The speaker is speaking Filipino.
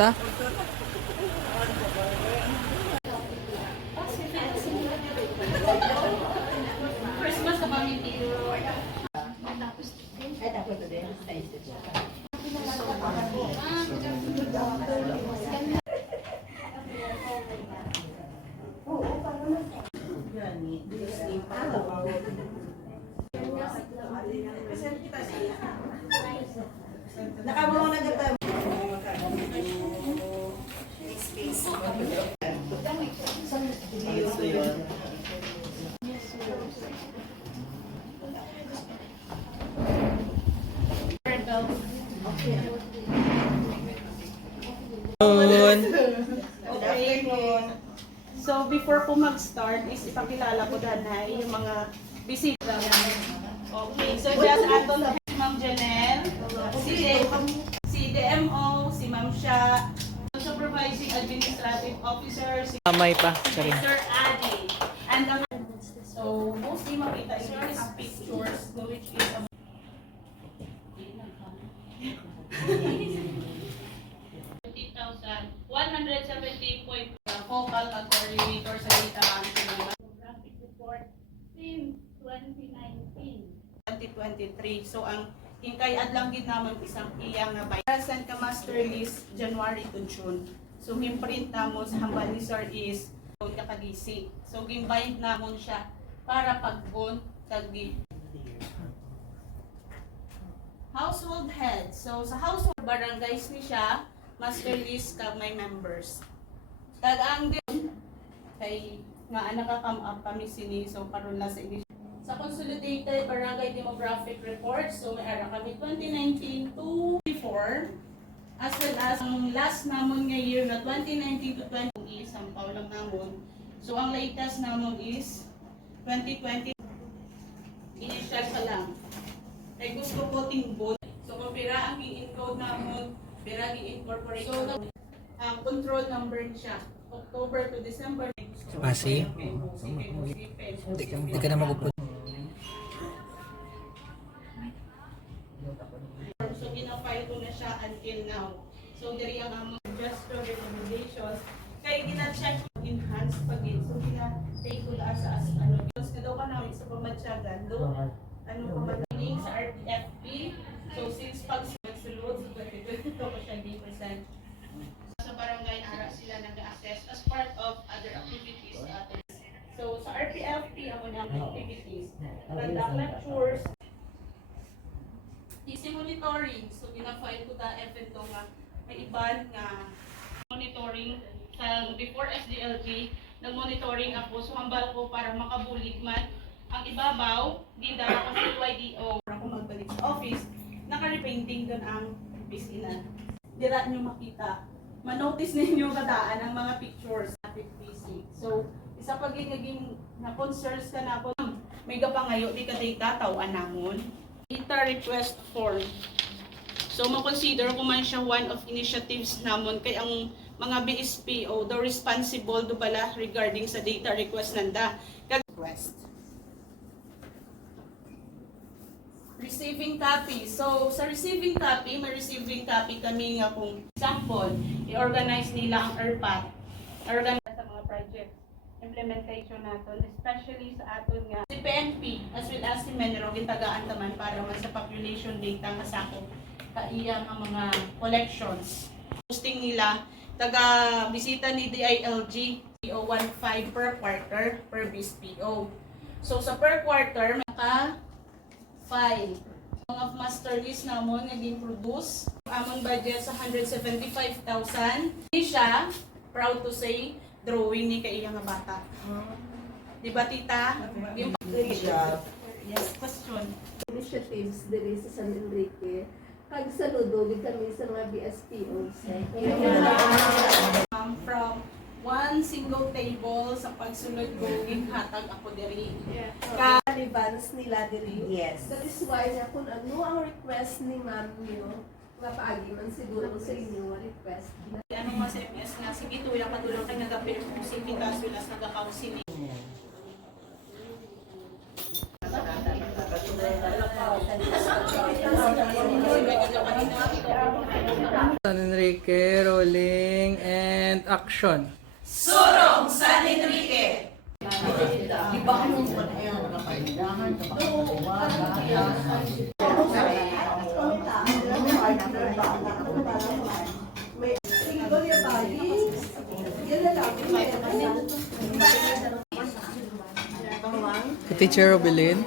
ta. Christmas ka mamiti. Nakamuro na gata. Okay. So before po mag-start is ipakilala ko danay yung mga bisita. Okay. So just aton si Ma'am Janelle, si DMO, si Ma'am Sha, Supervising Administrative Officer, si Amay pa. Sorry. Sir Adi. And so mostly makita in these pictures which is a focal coordinator sa data management. Graphic report since 2019. So ang hingkay adlang gid naman isang iyang nga bay. Present ka master list January to June. So gimprint namon sa hambal ni Sir is kakadisi. So gimbind namon siya para pag-on kag household head. So sa household barangays ni siya master list kag may members. Kag ang kay nga nakaka-come up kami sini so karon la sa sa consolidated barangay demographic report so may ara kami 2019 to 24 as well as ang last namon nga year na 2019 to 20 is ang paulang namon. So ang latest namon is 2020 initial pa lang. Kay gusto ko tingbon. So kung pira ang i-encode namon, pira i-incorporate. So ang control number niya October to December. Pasi. Hindi ka na magupod. So gina-file ko na siya until now. So diri ang among gesture recommendations kay gina-check enhance pagin. So gina-take ko as ano. Because daw ka namin sa pamatsyagan do ano pamating sa RPFP. So since pag sulod sa 2022 ko siya di present. Sa barangay ara sila nag-access as part of other activities. So sa RPFP amo nang activities. Conduct lectures. Easy monitoring. So gina-file ko ta event to nga may iban nga monitoring sa before SDLG nag-monitoring ako so hambal ko para makabulig man ang ibabaw gidala ko sa YDO para ko magbalik sa office naka-repainting doon ang bisinan. Dira nyo makita manotice ninyo kadaan ang mga pictures sa PC. So, isa pag naging na-concerns ka na po, may gapangayo, di ka data, tawan namon. Data request form. So, makonsider ko man siya one of initiatives namon kay ang mga BSPO, the responsible do bala regarding sa data request nanda. Request. Receiving copy. So, sa receiving copy, may receiving copy kami nga kung example, i-organize nila ang ERPAT. Organize sa mga project implementation natin, especially sa aton nga si PNP as well as si Menro, gitagaan taman para man sa population data nga sakop kaiyang ang mga collections. Posting nila, taga-bisita ni DILG, PO15 per quarter per BSPO. So, sa per quarter, file. Mga master list namon naging produce. Among budget sa 175,000. Hindi siya, proud to say, drawing ni kaiyang nga bata. Di ba tita? Yung yes, question. Initiatives diri sa San Enrique. Kag saludo gid kami sa mga BSPOs. From one single table sa pagsulod going hatag ako diri. Relevance nila diri. Yes. That is why na kung ano ang request ni ma'am niyo, nga paagi man siguro sa inyo ang request. Anong mas MS nga sige tuya katulong kay nagapil ko si Pitas wilas nagaka-counseling. San Enrique Road. rolling, and action. Surong San Enrique. Single yung body. Yan na lang. Teacher Robelin.